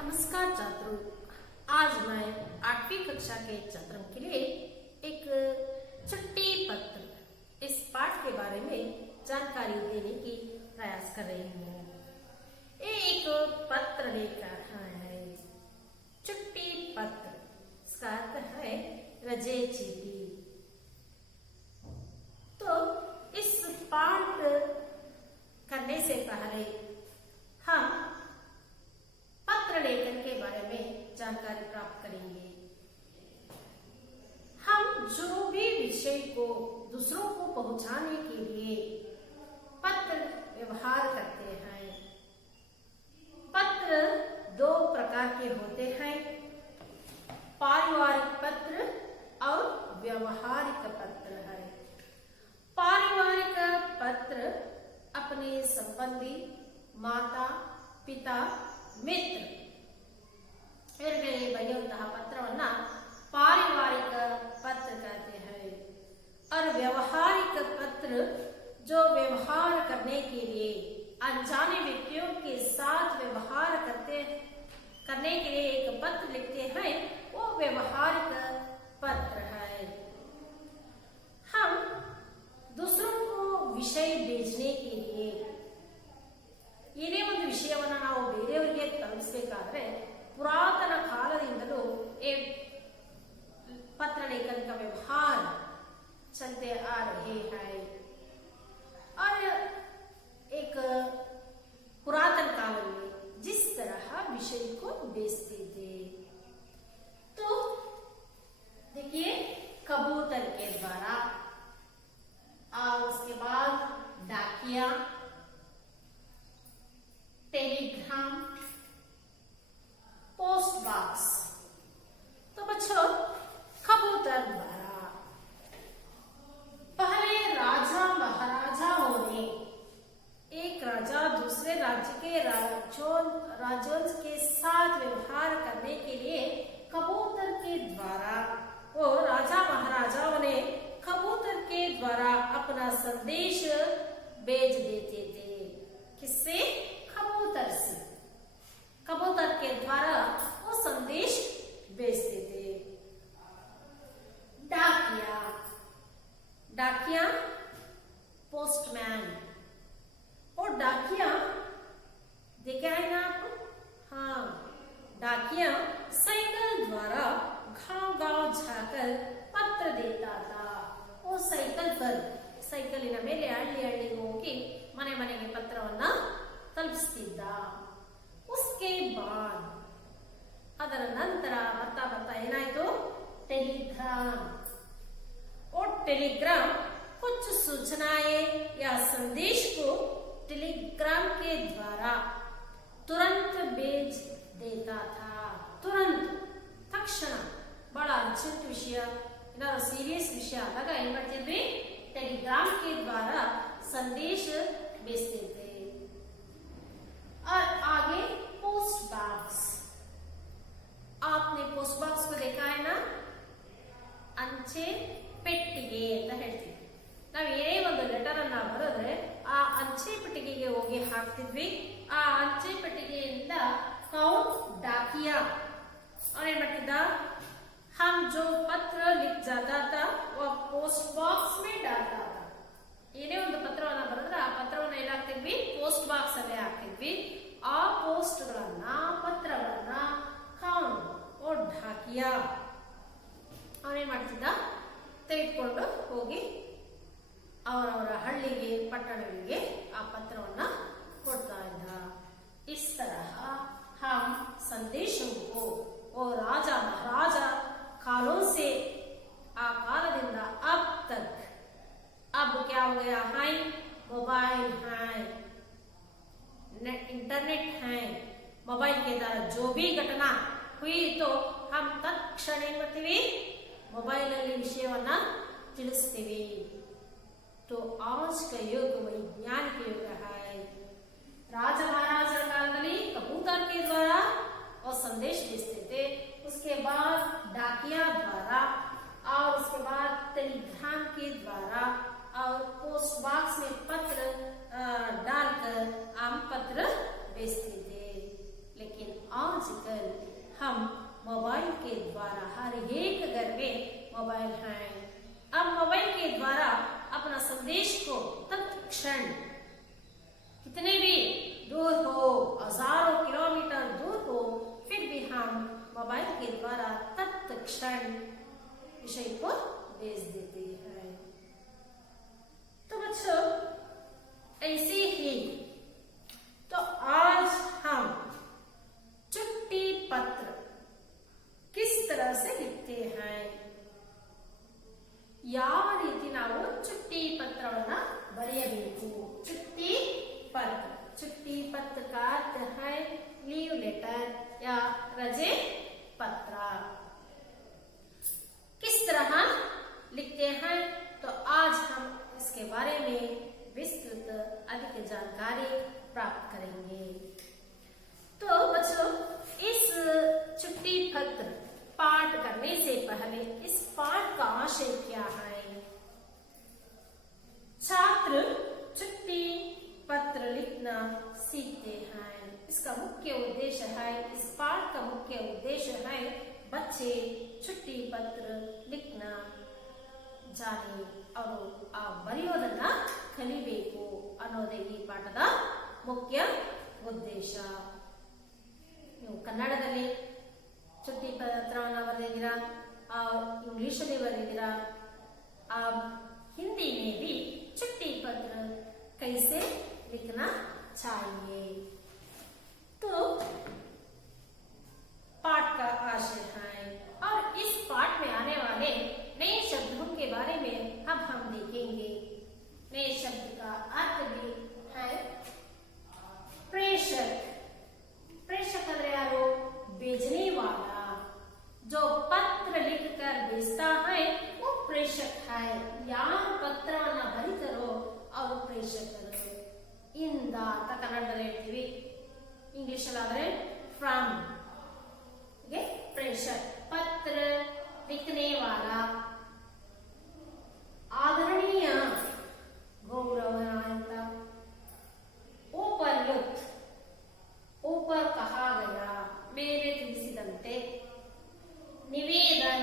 नमस्कार छात्रों, आज मैं 8वीं कक्षा के छात्रों के लिए एक चिट्ठी पत्र इस पाठ के बारे में जानकारी देने की प्रयास कर रही हूँ। ये एक पत्र लेकर है, चिट्ठी पत्र, इसका अर्थ है रजे चीटी। तो इस पाठ करने से पहले हम पत्र लेखन के बारे में जानकारी प्राप्त करेंगे। हम जो भी विषय को दूसरों को पहुंचाने के लिए पत्र व्यवहार करते हैं। पत्र दो प्रकार के होते हैं, पारिवारिक पत्र और व्यवहारिक पत्र है। पारिवारिक पत्र अपने संबंधी, माता पिता, ಮಿತ್ರ ಇವರಿಗೆ ಬರೆಯುವಂತಹ ಪತ್ರವನ್ನ पारिवारिक पत्र कहते हैं। और व्यवहारिक पत्र जो व्यवहार करने के लिए अनजाने व्यक्तियों के साथ व्यवहार करने के लिए एक पत्र लिखते हैं, वो व्यवहारिक पत्र है। हम दूसरों को विषय भेजने के लिए ಏನೇ ಒಂದು ವಿಷಯವನ್ನು ನಾವು ಬೇರೆಯವರಿಗೆ ತಲುಪಿಸಬೇಕಾದ್ರೆ पुरातन कालದಿಂದಲೂ ये पत्र लेखन का व्यवहार चलते आ रहे हैं। और एक पुरातन काल में जिस तरह विषय को बेचते थे, तो देखिए कबूतर के द्वारा, और उसके बाद डाकिया, टेलीग्राम, पोस्ट बॉक्स। तो बच्चों, कबूतर द्वारा पहले राजा महाराजाओं ने एक राजा दूसरे राज्य के राजों के साथ व्यवहार करने के लिए कबूतर के द्वारा, वो राजा महाराजाओं ने कबूतर के द्वारा अपना संदेश भेज देते थे। किससे? कबूतर से। कबूतर के द्वारा वो संदेश भेजते थे। डाकिया, डाकिया पोस्टमैन। और डाकिया देखा है ना आपको? हाँ, डाकिया साइकिल द्वारा गांव गांव जाकर पत्र देता था। वो साइकिल पर, ಸೈಕಲಿನ ಮೇಲೆ ಹಳ್ಳಿ ಹಳ್ಳಿಗೆ ಹೋಗಿ ಮನೆ ಮನೆಗೆ ಪತ್ರವನ್ನ ತಲುಪಿಸ್ತಿದ್ದ। उसके बाद ಅದರ ನಂತರ ಬರ್ತಾ ಬರ್ತಾ ಏನಾಯ್ತು? टेलीग्राम। और टेलीग्राम कुछ सूचनाएं या संदेश को टेलीग्राम के द्वारा तुरंत भेज देता था। तुरंत, ತಕ್ಷಣ, ಬಹಳ ಅರ್ಜೆಂಟ್ ವಿಷಯ, ಏನಾದ್ರು ಸೀರಿಯಸ್ ವಿಷಯ ಆದಾಗ ಏನ್ ಮಾಡ್ತಿದ್ವಿ? टेलीग्राम के द्वारा संदेश भेजते थे। और आगे पोस्ट बॉक्स। आपने पोस्ट बॉक्स को देखा है ना? अंचे ಪೆಟ್ಟಿಗೆ ಅಂತ ಹೇಳ್ತೀವಿ ನಾವು। ಏನೇ ಒಂದು ಲೆಟರ್ ಅನ್ನ ಬರೆದ್ರೆ ಆ ಅಂಚೆ ಪೆಟ್ಟಿಗೆಗೆ ಹೋಗಿ ಹಾಕ್ತಿದ್ವಿ। ಆ ಅಂಚೆ ಪೆಟ್ಟಿಗೆಯಿಂದ ಕೌಂಟ್ डाकिया और ಏನ್ ಮಾಡ್ತಿದ್ದ? हम जो पत्र लिख जाता था वो पोस्ट बॉक्स में डालता था। ಏನೇ ಒಂದು ಪತ್ರವನ್ನ ಬರೆದ್ರೆ ಆ ಪತ್ರವನ್ನ ಎಲ್ಲಿ ಹಾಕ್ತಿದ್ವಿ? ಪೋಸ್ಟ್ ಬಾಕ್ಸ್ ಅಲ್ಲಿ ಹಾಕ್ತಿದ್ವಿ। ಆ ಪೋಸ್ಟ್ ಗಳನ್ನ, ಪತ್ರಗಳನ್ನ ಕೌಂಟ್ और डाकिया ಅವನೇನ್ ಮಾಡ್ತಿದ್ದ? ತೆಗೆದುಕೊಂಡು ಹೋಗಿ ಅವರವರ ಹಳ್ಳಿಗೆ, ಪಟ್ಟಣಗಳಿಗೆ ಆ ಪತ್ರವನ್ನ ಕೊಡ್ತಾ ಇದ್ದ। इस तरह हम संदेशों को वो राजा महाराजा कालों से, आ कालದಿಂದ अब तक, अब क्या हो गया है? मोबाइल है, इंटरनेट है। मोबाइल के द्वारा जो भी घटना हुई तो हम तत्क्षण ಏನ್ ಮಾಡ್ತೀವಿ? मोबाइल ಅಲ್ಲಿ ವಿಷಯವನ್ನ ತಿಳಿಸ್ತೀವಿ। तो आज का युग वैज्ञानिक युग है। राजा महाराजा कालದಲ್ಲಿ कबूतर के द्वारा और संदेश भेजते थे। उसके बाद डाकिया द्वारा, और उसके बाद टेलीग्राम के द्वारा, और पोस्ट बॉक्स में पत्र डालकर हम पत्र भेजते थे। लेकिन आजकल हम मोबाइल के द्वारा हर एक घर में मोबाइल है। अब मोबाइल के द्वारा अपना संदेश को तत्क्षण कितने भी दूर हो, हजारों किलोमीटर दूर हो, फिर भी हम मोबाइल के द्वारा तत्क्षण विषय को भेज देते हैं। तो बच्चों ऐसे ही तो आज हम चिट्ठी पत्र किस तरह से लिखते हैं, ಯಾವ ರೀತಿ ನಾವು ಚಿಟ್ಟಿ ಪತ್ರವನ್ನ ಬರೆಯಬೇಕು। चिट्ठी पत्र का अर्थ है लीव लेटर या रजे पत्र। किस तरह लिखते हैं तो आज हम इसके बारे में विस्तृत अधिक जानकारी प्राप्त करेंगे। तो बच्चों इस चिट्ठी पत्र पाठ करने से पहले इस पाठ का आशय क्या है। छात्र चिट्ठी पत्र लिखना सीखते हैं। इसका मुख्य उद्देश्य है, इस पाठ का मुख्य उद्देश्य है बच्चे चिट्ठी पत्र लिखना जाने ಅವರು ಆ ಬರೆಯೋದನ್ನ ಕಲಿಬೇಕು ಅನ್ನೋದೇ ಈ ಪಾಠದ ಮುಖ್ಯ ಉದ್ದೇಶ। ನೀವು ಕನ್ನಡದಲ್ಲಿ चिट्ठी पत्रವನ್ನು बरेदिरा, इंग्लिश में बरेदिरा, अब हिंदी में भी चिट्ठी पत्र कैसे लिखना चाहिए। तो पाठ का आशय है और इस पाठ में आने वाले नए शब्दों के बारे में अब हम देखेंगे। नए शब्द का अर्थ भी है प्रेषक। प्रेषक ಅಂದ್ರೆ ಯಾರು? भेजने वाला। जो पत्र लिखकर भेजता है वो प्रेषक है। यार ಪತ್ರವನ್ನ ಬರೀತಾರೋ ಅವರು ಪ್ರೇಷಕರು। ಇಂದ ಅಂತ ಕನ್ನಡದಲ್ಲಿ ಹೇಳ್ತೀವಿ, ಇಂಗ್ಲಿಷ್ ಅಲ್ಲಾದ್ರೆ ಫ್ರಮ್ ಗೆ प्रेषक। पत्र लिखने वाला आदरणीय गौरवान्वित उपर्युक्त ऊपर कहा गया मेरे ತಿಳಿಸಿದಂತೆ निवेदन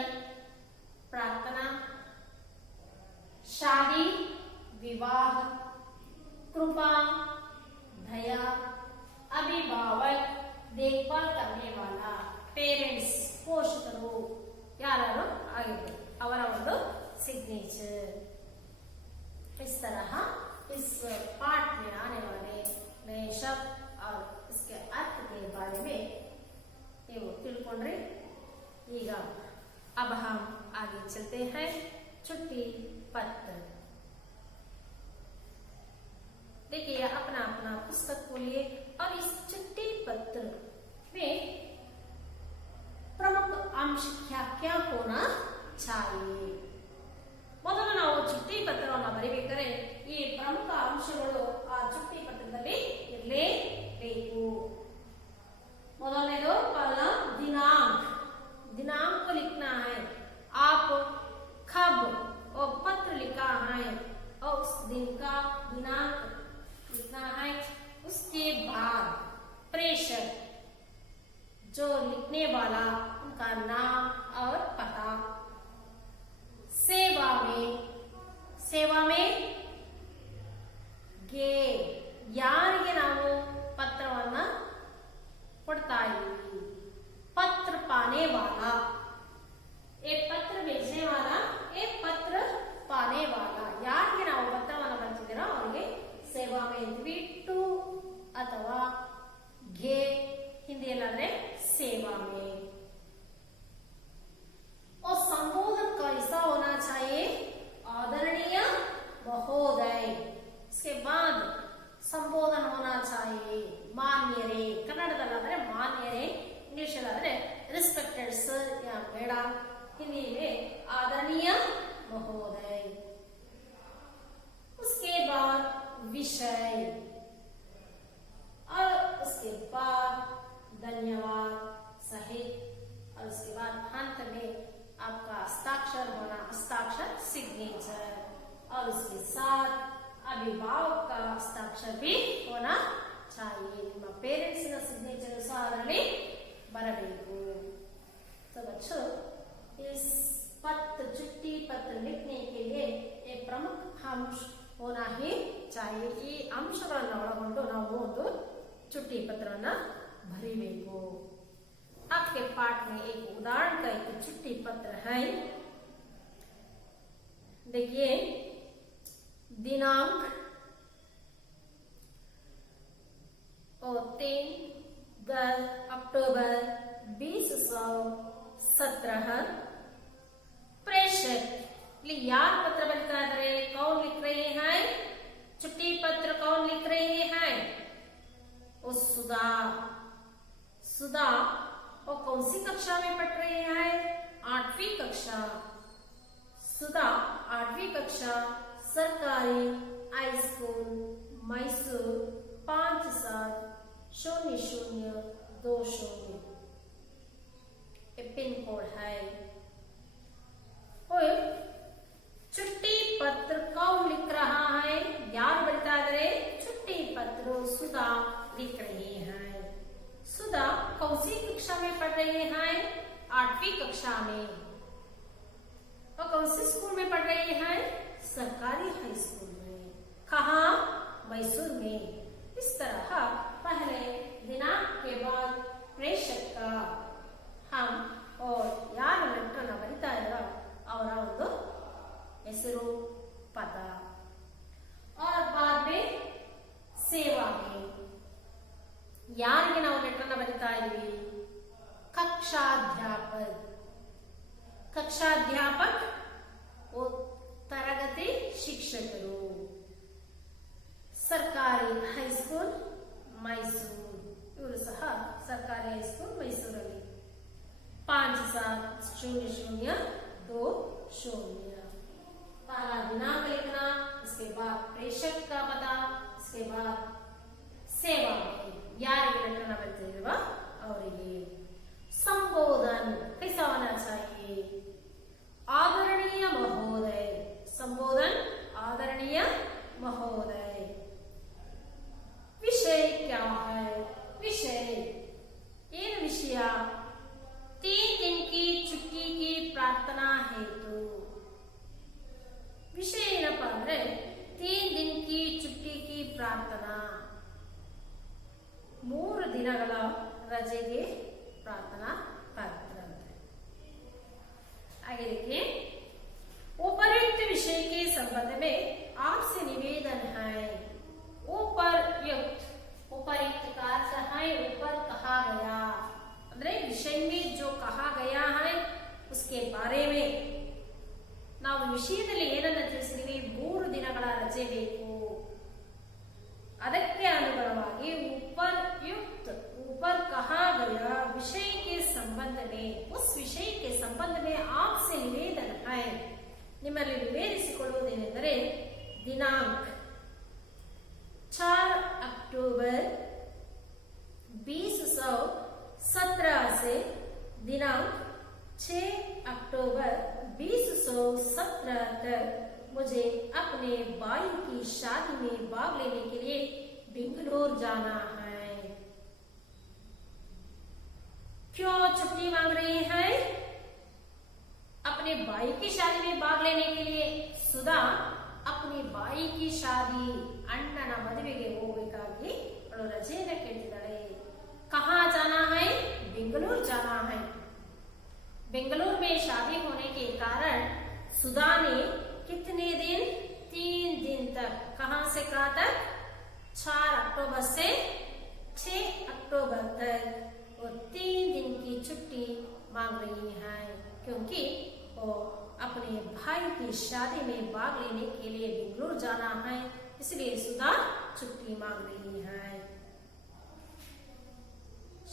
प्रार्थना शादी विवाह कृपा दया अभिभावक देखभाल करने वाला पेरेंट्स पोषकರು ಯಾರು ಆಗಿದ್ರು ಅವರ ಒಂದು सिग्नेचर। इस तरह इस पाठ में आने वाले नए शब्द और इसके अर्थ के बारे में ನೀವು ತಿಳ್ಕೊಂಡ್ರೆ ಈಗ अब हम आगे चलते हैं। चिट्ठी पत्र देखिए, अपना अपना पुस्तक खोलिए और इस चिट्ठी पत्र में प्रमुख अंश क्या क्या होना चाहिए। ಮೊದಲು ನಾವು ಚಿಟ್ಟಿ ಪತ್ರವನ್ನು ಬರೆಯಬೇಕಾದ್ರೆ ಈ ಪ್ರಮುಖ ಅಂಶಗಳು ಆ ಚಿಟ್ಟಿ ಪತ್ರದಲ್ಲಿ ಇರಲೇಬೇಕು। ಮೊದಲನೇದು पहला दिनांक। दिनांक को लिखना है। आप कब वो पत्र लिखा है और उस दिन का दिनांक लिखना है। उसके बाद प्रेषक, जो लिखने वाला उनका नाम और पता। सेवा में गे ಯಾರಿಗೆ ನಾವು ಪತ್ರವನ್ನ ಕೊಡ್ತಾ ಇದ್ದೀವಿ। पत्र पाने वाला, एक पत्र भेजने वाला, एक पत्र पाने वाला। ಯಾರಿಗೆ ನಾವು ಪತ್ರವನ್ನು ಬರೆದಿದ್ದೀರೋ ಅವರಿಗೆ ಸೇವಾ में टू ಅಥವಾ ಗೆ ಹಿಂದಿಯಲ್ಲಾದ್ರೆ सेवा में। और संबोधन का हिस्सा होना चाहिए आदरणीय महोदय। इसके बाद संबोधन होना चाहिए मान्यरे। कन्नडदल्लाದ್ರೆ मान्यरे, इंग्लिश अल्लाದ್ರೆ रिस्पेक्टेड सर या मैडम, हिंदी में आदरणीय महोदय। उसके बाद विषय और उसके बाद धन्यवाद सहित और उसके बाद अंत में आपका हस्ताक्षर होना, हस्ताक्षर सिग्नेचर, और उसके साथ अभिभावक का हस्ताक्षर भी होना चाहिए। ನಿಮ್ಮ ಪೇರೆಂಟ್ಸ್ ನ ಸಿಗ್ನೇಚರ್ ಸಹ ಅದರಲ್ಲಿ बरबेकु। तो बच्चों, इस पत्र चिट्ठी पत्र लिखने के लिए एक प्रमुख अंश होना ही चाहिए। ಈ ಅಂಶಗಳನ್ನು ಒಳಗೊಂಡು ನಾವು ಒಂದು चिट्ठी पत्रವನ್ನು बरीबेकु। आपके पाठ में एक उदाहरण का एक चिट्ठी पत्र है। देखिए, दिनांक 3 अक्टूबर 2017। प्रेषक, यार पत्र बनता है, कौन लिख रहे हैं? चिट्ठी पत्र कौन लिख रहे हैं? वो सुधा। सुधा वो कौन सी कक्षा में पढ़ रहे हैं? 8वीं कक्षा। सुधा 8वीं कक्षा सरकारी high school Mysore 570020। Pin code है। और चिट्ठी पत्र कौन लिख रहा है? यार बता दे। चिट्ठी पत्र सुधा लिख रही है। सुधा कौन सी कक्षा में पढ़ रहे हैं? 8वीं कक्षा में। और कौन सी स्कूल में पढ़ रहे हैं? सरकारी हाई स्कूल में। कहाँ? मैसूर में। इस तरह पहले दिनांक के बाद प्रेषक का हम और यार लेटर बरीता इರೋ ಅವರ ಒಂದು ಹೆಸರು ಪದ और बाद में सेवा में ಯಾರಿಗೆ ನಾವು ಲೆಟರ್ ಬರೀತಾ ಇದ್ದೀವಿ? कक्षाध्यापक। कक्षाध्यापक वो तरगति शिक्षकರು। ಸರ್ಕಾರಿ ಹೈಸ್ಕೂಲ್ ಮೈಸೂರು, ಇವರು ಸಹ ಸರ್ಕಾರಿ ಹೈಸ್ಕೂಲ್ ಮೈಸೂರಲ್ಲಿ। 570020। पहला दिनांक लिखना, इसके बाद प्रेषक का पता, इसके बाद सेवा में याರಿಗೆ ಲೆಟರ್ ಬರೆದಿರುವ ಅವರಿಗೆ। संबोधन कैसा होना चाहिए? आदरणीय महोदय। संबोधन आदरणीय महोदय। विषय क्या है? विषय इन विषय 3 दिन की छुट्टी की प्रार्थना हेतु। विषय ಏನಪ್ಪ ಅಂದ್ರೆ 3 दिन की छुट्टी की प्रार्थना, 3 ದಿನಗಳ ರಜೆಗೆ प्रार्थना पत्र। आगे देखिए, उपयुक्त विषय के संबंध में आपसे निवेदन है। उपयुक्त, उपयुक्त का अर्थ है ऊपर कहा गया, ಅಂದ್ರೆ विषय में जो कहा गया है उसके बारे में ನಾವು ವಿಷಯದಲ್ಲಿ ಏನನ್ನ ತಿಳಿಸಿದೀವಿ? 3 ದಿನಗಳ ರಜೆ ಬೇಕು। ಅದಕ್ಕೆ ಅನುಗುಣವಾಗಿ उपयुक्त, ऊपर कहा गया विषय के संबंध में, उस विषय के संबंध में आपसे निवेदन है। ನಿಮ್ಮಲ್ಲಿ ನಿವೇದಿಸಿಕೊಳ್ಳುವುದೇನೆಂದರೆ ದಿನಾಂಕ 4 अक्टूबर 2017 से दिनांक 6 अक्टूबर 2017 तक मुझे अपने भाई की शादी में भाग लेने के लिए बेंगलुरु जाना है। क्यों छुट्टी मांग रही है? अपने भाई की शादी में भाग लेने के लिए। सुधा अपने भाई की शादी अಣ್ಣನ ಮದುವೆಗೆ ಹೋಗಬೇಕಾಗಿ ಅವಳು ರಜೆಯನ್ನು ಕೇಳ್ತಿದ್ದಾಳೆ। कहाँ जाना है? बेंगलुरु जाना है। बेंगलुरु में शादी होने के कारण सुधा ने कितने दिन? 3 दिन तक। कहां से कहां तक? 4 अक्टूबर से 6 अक्टूबर तक वो 3 दिन की छुट्टी मांग रही है, क्योंकि वो अपने भाई की शादी में भाग लेने के लिए बेंगलुरु जाना है, इसलिए सुधा छुट्टी मांग रही है।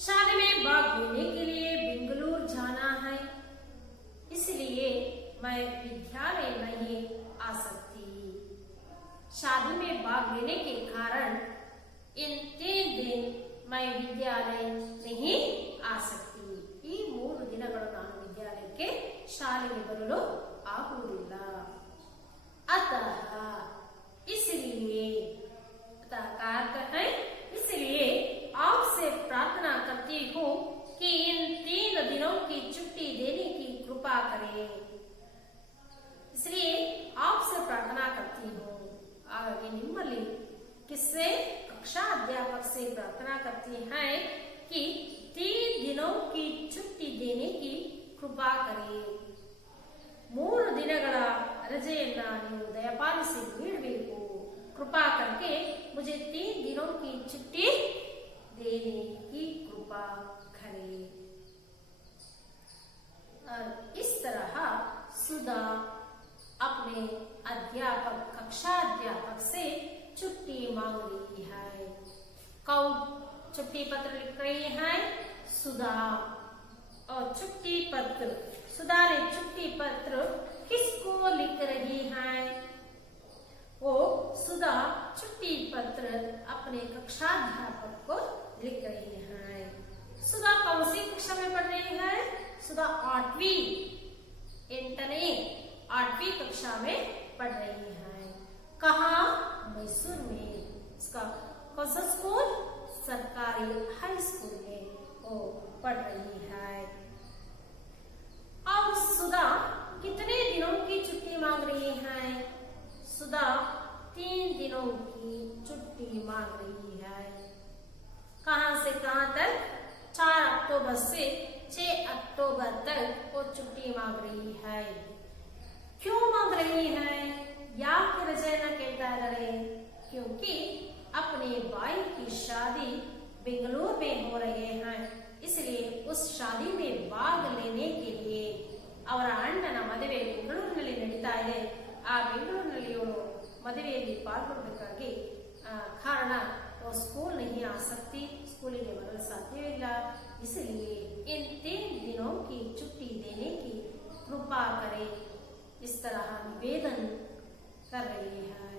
शादी में भाग लेने के लिए बेंगलुरु जाना है, इसलिए मैं विद्यालय नहीं आ सकती। शादी में भाग लेने के कारण इन 3 दिन मैं विद्यालय नहीं आ सकती। ಈ 3 ದಿನಗಳು ನಾನು ವಿದ್ಯಾಲಯಕ್ಕೆ ಶಾಲೆಗೆ ಬರಲು ಆಗುವುದಿಲ್ಲ। अतः इसलिए, अतः का अर्थ है इसलिए आपसे प्रार्थना करती हूँ कि इन दिनों की छुट्टी देने की कृपा करें। इसलिए आपसे प्रार्थना करती हूँ। आगे निम्नली किससे? कक्षा अध्यापक से प्रार्थना करती हैं कि 3 दिनों की छुट्टी देने की कृपा करें। 3 ದಿನಗಳ ರಜೆಯನ್ನ ನೀವು ದಯಪಾಲಿಸಿ ನೀಡಬೇಕು। कृपा करके मुझे 3 दिनों की छुट्टी देने की कृपा करें। इस तरह सुधा अपने अध्यापक कक्षा अध्यापक से छुट्टी मांग रही है। कौन छुट्टी पत्र लिख रही है? सुधा। और छुट्टी पत्र, सुधा ने छुट्टी पत्र किसको लिख रही है? वो सुधा छुट्टी पत्र अपने कक्षाध्यापक को लिख रही है। सुधा कौन सी कक्षा में पढ़ रही है? सुधा 8वीं कक्षा में पढ़ रही है। कहाँ? मैसूर में। इसका कौन सा स्कूल? सरकारी हाई स्कूल में वो पढ़ रही है। अब सुधा कितने दिनों की छुट्टी मांग रही है? सुधा 3 दिनों की छुट्टी मांग रही है। कहां से कहां तक? 4 अक्टूबर से 6 अक्टूबर तक वो छुट्टी मांग रही है। क्यों मांग रही है? ಯಾಕೆ ರಜೆಯನ್ನ ಕೇಳ್ತಾ ಇದ್ದಾರೆ? क्योंकि अपने भाई की शादी बेंगलुरु में हो रहे हैं, इसलिए उस शादी में भाग लेने के लिए ಅವರ ಅಣ್ಣನ ಮದುವೆ ಬೆಂಗಳೂರಿನಲ್ಲಿ ನಡೀತಾ ಇದೆ। ಆ ಬೆಂಗಳೂರಿನಲ್ಲಿ ಅವಳು ಮದುವೆಯಲ್ಲಿ ಪಾಲ್ಗೊಳ್ಳಬೇಕಾಗಿ ಕಾರಣ वो स्कूल नहीं आ सकती, स्कूलिಗೆ ಬರಲು ಸಾಧ್ಯವಿಲ್ಲ। इसलिए इन 3 दिनों की छुट्टी देने की कृपा करें। इस तरह निवेदन कर रही है।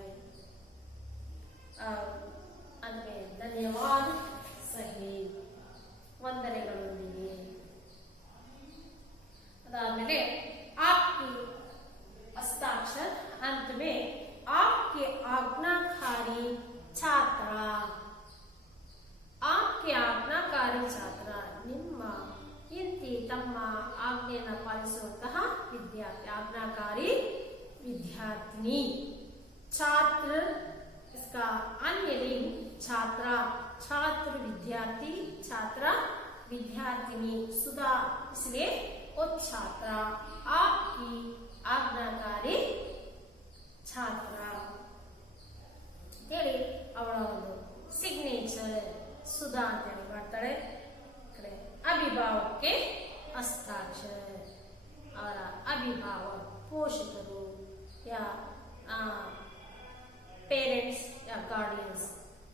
अंत में धन्यवाद सहित ವಂದನೆಗಳೊಂದಿಗೆ अदालमें आपकी हस्ताक्षर। अंत में आपके आज्ञाकारी छात्रा, आपके आज्ञाकारी छात्रा ನಿಮ್ಮ ಇಂತಿ ತಮ್ಮ ಆಜ್ಞೆಯನ್ನು ಪಾಲಿಸುವಂತಹ ವಿದ್ಯಾರ್ಥಿ, आज्ञाकारी विद्यार्थिनी। छात्र इसका अन्य लिंग छात्रा, छात्र विद्यार्थी, छात्रा विद्यार्थिनी। सुधा इसलिए वो छात्रा, आपकी आज्ञाकारी छात्रा ಹೇಳಿ ಅವಳ ಒಂದು ಸಿಗ್ನೇಚರ್ ಸುಧಾ ಅಂತೇಳಿ ಮಾಡ್ತಾಳೆ। ಅಭಿಭಾವಕ್ಕೆ ಹಸ್ತಾಕ್ಷರ, ಅವರ ಅಭಿಭಾವಕ ಪೋಷಕರು या पेरेंट्स या गार्डियंस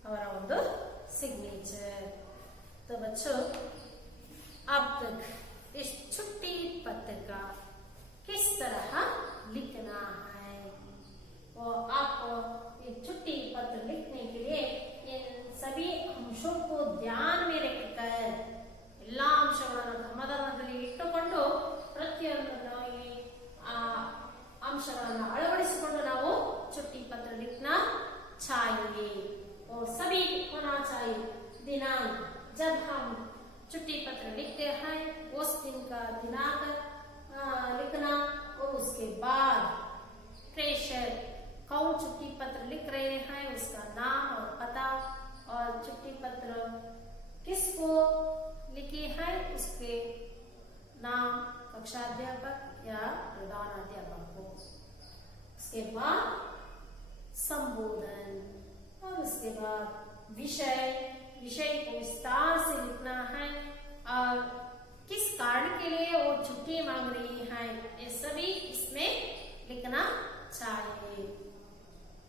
हमारा ಒಂದು सिग्नेचर। तो बच्चों अब तक इस छुट्टी पत्र का किस तरह लिखना है वो आपको एक छुट्टी पत्र लिखने के लिए इन सभी अंशों को ध्यान में रखकर ಎಲ್ಲ ಅಂಶಗಳನ್ನು ಗಮನದಲ್ಲಿ ಇಟ್ಟುಕೊಂಡು ಪ್ರತಿಯೊಂದನ್ನು ಈ अंशಗಳನ್ನು ಅಳವಡಿಸಿಕೊಂಡು ನಾವು छुट्टी पत्र लिखना चाहिए और सभी होना चाहिए। दिनांक जब हम छुट्टी पत्र लिखते हैं उस दिन का दिनांक लिखना और उसके बाद प्रेषक कौन छुट्टी पत्र लिख रहे हैं उसका नाम और पता और छुट्टी पत्र किसको लिखे हैं उसके नाम, कक्षाध्यापक या प्रधानाध्यापक को। उसके बाद संबोधन और उसके बाद विषय को विस्तार से लिखना है और किस कारण के लिए वो छुट्टी मांग रही है ये सभी इसमें लिखना चाहिए।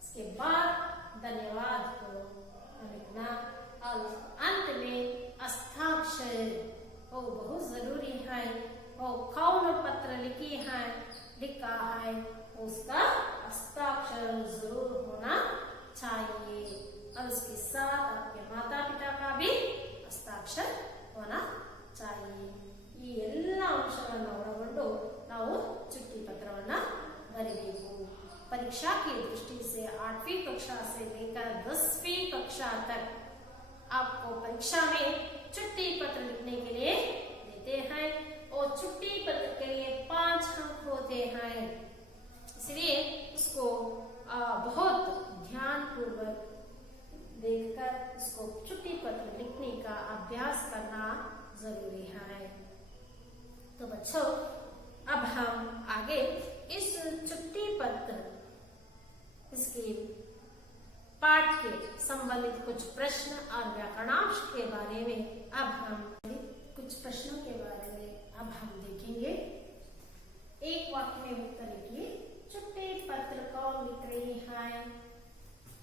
इसके बाद धन्यवाद को लिखना और अंत में हस्ताक्षर वो बहुत जरूरी है। वो कौन पत्र लिखा है उसका हस्ताक्षर जरूर होना चाहिए और उसके साथ आपके माता पिता का भी हस्ताक्षर होना चाहिए। ಈ ಎಲ್ಲ ಅಂಶಗಳನ್ನು ಒಳಗೊಂಡು ನಾವು छुट्टी पत्रವನ್ನು बरीಬೇಕು। परीक्षा की दृष्टि से 8वीं कक्षा से लेकर 10वीं कक्षा तक आपको परीक्षा में छुट्टी पत्र लिखने के लिए देते हैं और बच्चों, अब हम आगे इस चिट्ठी पत्र इसके पाठ के संबंधित कुछ प्रश्न और व्याकरणांश के बारे में अब हम कुछ प्रश्नों के बारे में अब हम देखेंगे। एक वाक्य में उत्तर लिखिए। चिट्ठी पत्र कौन लिख रही है?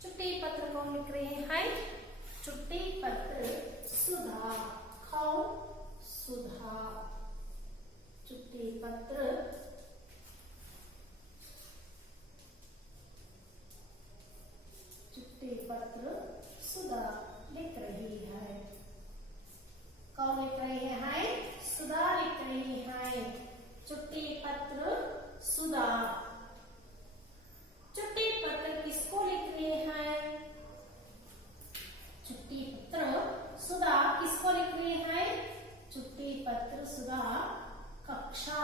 चिट्ठी पत्र कौन लिख रही है? चिट्ठी पत्र सुधा। कौन? सुधा। चिट्ठी पत्र सुधा लिख रही है। कौन लिख रही है? सुधा लिख रही है। चिट्ठी पत्र सुधा। चिट्ठी पत्र किसको लिख रही है? चिट्ठी पत्र सुधा किसको लिख रही है? चिट्ठी पत्र सुधा कक्षा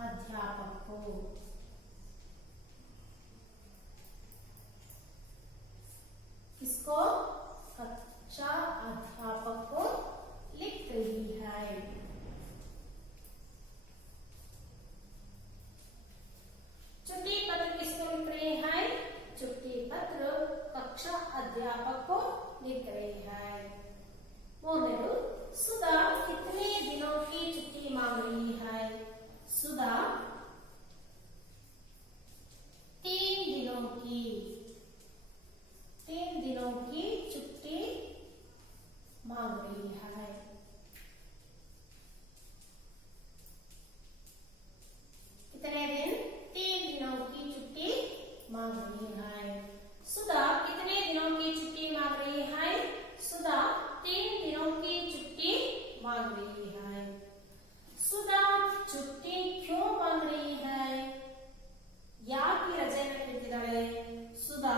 अध्यापक को। किसको? कक्षा अध्यापक को लिख रही है। चिट्ठी पत्र किसको लिख रही है? चिट्ठी पत्र कक्षा अध्यापक को लिख रही है। मोहन, सुधा कितने दिनों की छुट्टी मांग रही है? सुधा 3 दिनों की। 3 दिनों की छुट्टी मांग रही है। कितने दिन? 3 दिनों की छुट्टी मांग रही है। सुधा कितने दिनों की छुट्टी मांग रही है? सुधा 3 दिनों की छुट्टी मांग रही है। सुधा छुट्टी क्यों मांग रही है? याकी रचना केಳ್ತಿದ್ದಾಳೆ? सुधा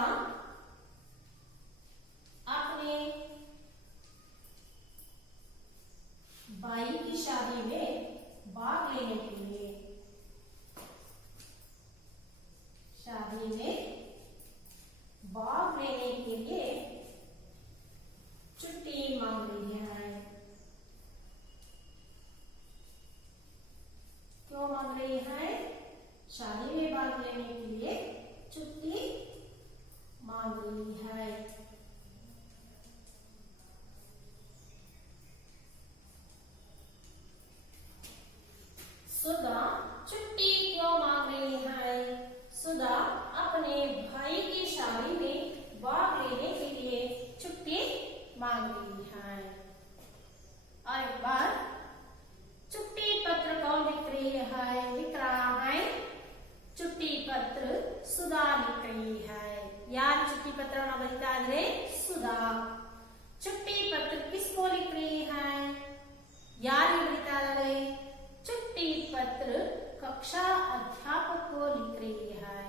अपने भाई की शादी में भाग लेने के लिए, शादी में भाग लेने के लिए छुट्टी मांग रही है। क्यों मांग रही है? शादी में भाग लेने के लिए छुट्टी मांग रही है। सुधा छुट्टी क्यों मांग रही है? सुधा अपने भाई की शादी में भाग लेने के लिए छुट्टी मांग रही है। और एक बार, चिट्ठी पत्र कौन लिख रही है? लिख रहा है चिट्ठी पत्र सुधा लिख रही है। यार चिट्ठी पत्र बरीता इದ್ರೆ? सुधा। चिट्ठी पत्र किसको लिख रही है? यार बरीता इದ್ದಾರೆ? चिट्ठी पत्र कक्षा अध्यापक को लिख रही है।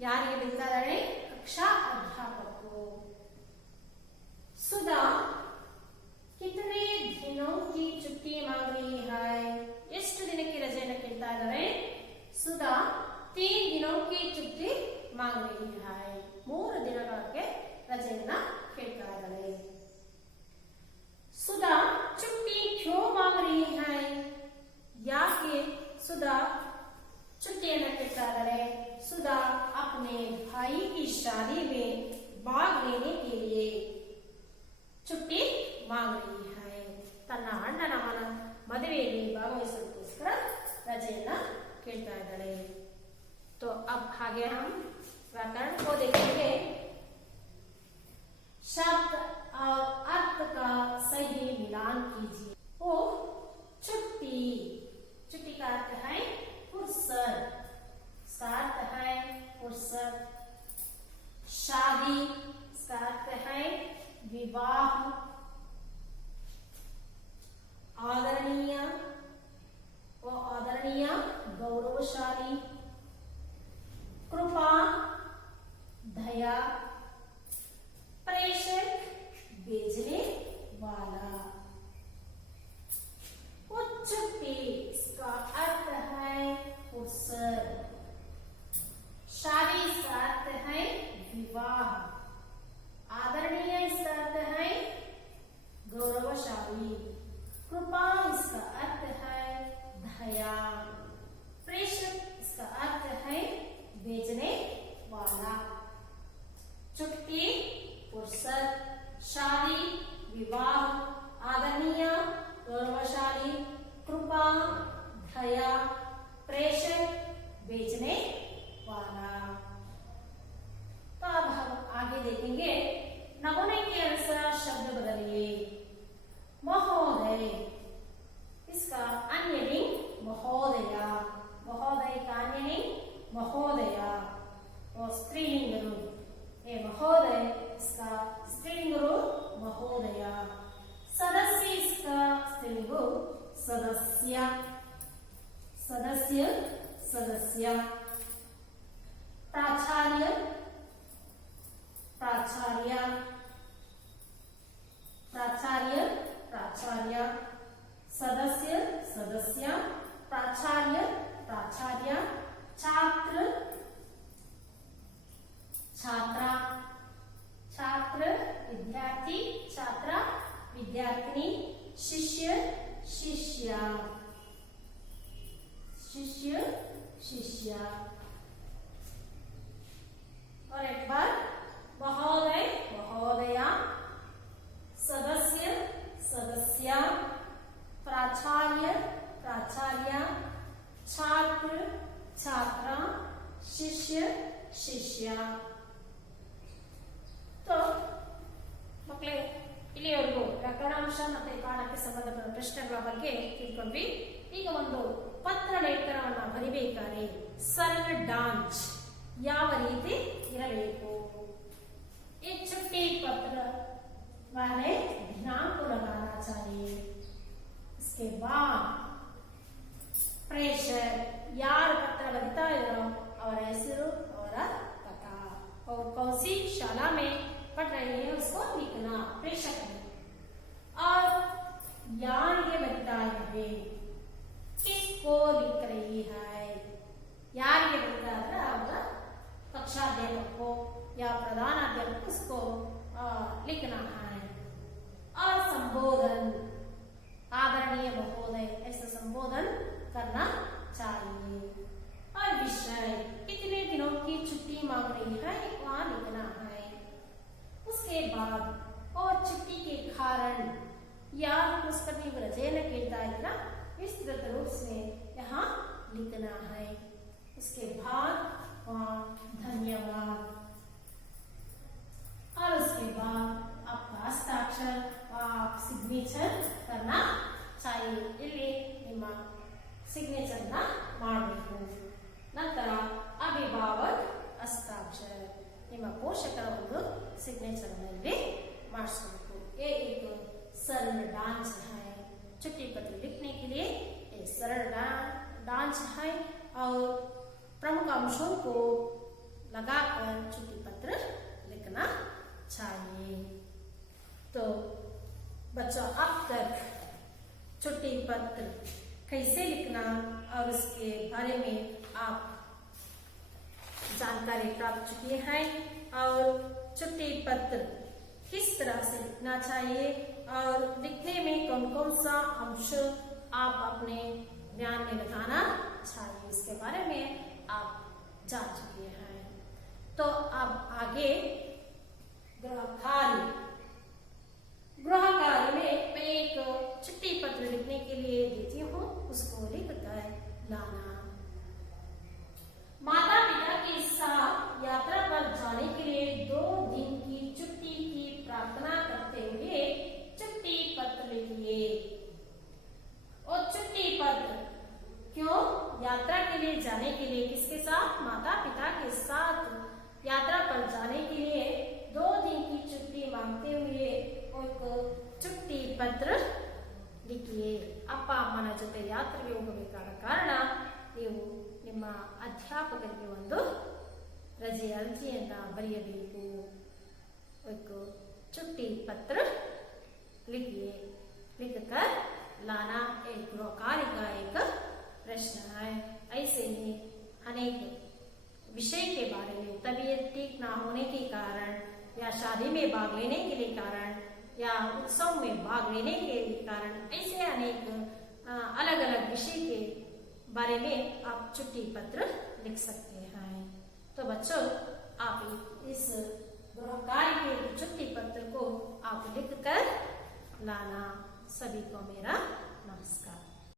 यार बरीता इದ್ದಾರೆ? कक्षा अध्यापक को। सुधा कितने दिनों की छुट्टी मांग रही है? ಎಷ್ಟು ದಿನಕ್ಕೆ ರಜೆಯನ್ನು ಕೇಳ್ತಾ ಇದ್ದಾರೆ? सुधा 3 दिनों की छुट्टी मांग रही है। 3 ದಿನಗಳಿಗೆ ರಜೆಯನ್ನು ಕೇಳ್ತಾ ಇದ್ದಾರೆ। सुधा छुट्टी क्यों मांग रही है? याके सुधा छुट्टिಯನ್ನು ಕೇಳ್ತಾ ಇದ್ದಾರೆ? सुधा अपने भाई की शादी में भाग लेने के लिए छुट्टी मांग रही है। ತನ್ನ ಅಣ್ಣನ ಮದುವೆಯಲ್ಲಿ ಭಾಗವಹಿಸೋದಕ್ಕೋಸ್ಕರ ರಜೆಯನ್ನ ಕೇಳ್ತಾ ಇದ್ದಾಳೆ। तो अब आगे हम व्याकरण को देखेंगे। शब्द और अर्थ का सही मिलान कीजिए। वो छुट्टी, छुट्टी का अर्थ है फुर्सत, इसका अर्थ है फुर्सत। शादी, इसका अर्थ है विवाह। आदरणीय, वो आदरणीय गौरवशाली। कृपा दया। प्रेषक भेजने वाला। छुट्टी, इसका अर्थ है फुर्सत। शादी, इसका अर्थ है विवाह। आदरणीय, इसका अर्थ है गौरवशाली। कृपा, इसका अर्थ है भैया, प्रेषक, बेचने वाला। तो अब हम आगे देखेंगे नमूने के अनुसार शब्द बदलिए। महोदय, इसका अन्य लिंग महोदया, महोदय का अन्य लिंग महोदया और स्त्रीलिंग रूप। ये महोदय इसका स्त्रीलिंग रूप महोदया। सदस्य इसका स्त्रीलिंग रूप सदस्य, सदस्य सदस्य। प्राचार्य, प्राचार्य, प्राचार्य प्राचार्य। सदस्य सदस्य, प्राचार्य प्राचार्य। छात्र, छात्रा, छात्र विद्यार्थी, छात्रा विद्यार्थिनी। शिष्य, शिष्या, शिष्य शिष्या। और एक बार महोदय महोदया, सदस्य सदस्या, प्राचार्य प्राचार्य, छात्र छात्रा, शिष्य ಶಿಷ್ಯ। तो ಮಕ್ಕಳೇ ಇಲ್ಲಿಯವರೆಗೂ ವ್ಯಾಕರಣಾಂಶ ಮತ್ತು ಕಾರಣಕ್ಕೆ ಸಂಬಂಧಪಟ್ಟ ಪ್ರಶ್ನೆಗಳ ಬಗ್ಗೆ ತಿಳ್ಕೊಂಡ್ವಿ. ಈಗ ಒಂದು ಪತ್ರ ಲೇಖನವನ್ನ ಬರಿಬೇಕಾದ್ರೆ सरल डांच ಯಾವ ರೀತಿ ಇರಬೇಕು? एक छुट्टी पत्र वाले दिनांक को लगाना चाहिए। इसके बाद प्रेषक, यार पत्र बरीता इरो ಅವರ ಹೆಸರು, ಅವರ पता और कौन सी शाला में पढ़ रहे हैं उसको लिखना प्रेषक में। और यार ये बता है किसको लिख रही है, यार ये बता रहा कक्षाध्यापक को या प्रधानाध्यापक को उसको लिखना है। और संबोधन, आदरणीय महोदय ऐसा संबोधन करना चाहिए। और विषय, कितने दिनों की छुट्टी मांग रही है वहां लिखना है। उसके बाद और छुट्टी के कारण या उसका रजेन कहता है विस्तृत रूप से यहाँ लिखना है। उसके बाद वहाँ धन्यवाद और उसके बाद आपका हस्ताक्षर आप सिग्नेचर करना चाहिए। ಇಲ್ಲಿ ನಿಮ್ಮ ಸಿಗ್ನೇಚರ್ ನ ಮಾಡಬೇಕು। ನಂತರ ಅಭಿಭಾವಕ ಹಸ್ತಾಕ್ಷರ, ನಿಮ್ಮ ಪೋಷಕರ ಒಂದು ಸಿಗ್ನೇಚರ್ ನಲ್ಲಿ ಮಾಡಿಸಬೇಕು। ये एक सरल डांच है, छुट्टी पत्र लिखने के लिए ये सरल डांच है और प्रमुख अंशों को लगाकर छुट्टी पत्र लिखना चाहिए। तो बच्चों अब तक छुट्टी पत्र कैसे लिखना और उसके बारे में आप जानकारी प्राप्त चुकी है और छुट्टी पत्र किस तरह से लिखना चाहिए और लिखने में कौन कौन सा अंश आप अपने ध्यान में लगाना चाहिए इसके बारे में आप जान चुके हैं। तो अब आगे गृह कार्य में मैं एक चिट्ठी पत्र लिखने के लिए देती हूँ, उसको लिखकर लाना। माता पिता के साथ यात्रा पर जाने के लिए 2 दिन की छुट्टी की प्रार्थना करते हुए चिट्ठी पत्र लिखिए। और चिट्ठी पत्र क्यों? यात्रा के लिए जाने के लिए किसके साथ? माता पिता के साथ यात्रा पर जाने के लिए 2 दिन की छुट्टी मांगते हुए एक छुट्टी पत्र लिखिए। ಅಪ್ಪ ಅಮ್ಮನ ಜೊತೆ ಯಾತ್ರೆಗೆ ಹೋಗಬೇಕಾದ ಕಾರಣ ನೀವು ನಿಮ್ಮ ಅಧ್ಯಾಪಕರಿಗೆ ಒಂದು ರಜೆ ಅರ್ಜಿಯನ್ನ ಬರೆಯಬೇಕು। एक छुट्टी पत्र लिखिए, लिखकर लाना एक गृह कार्य का एक प्रश्न है। ऐसे ही अनेक विषय के बारे में तबीयत ठीक ना होने के कारण या शादी में भाग लेने के लिए कारण या उत्सव में भाग लेने के कारण ऐसे अनेक अलग अलग विषय के बारे में आप छुट्टी पत्र लिख सकते हैं। तो बच्चों आप इस गृह कार्य के छुट्टी पत्र को आप लिखकर लाना। सभी को मेरा नमस्कार।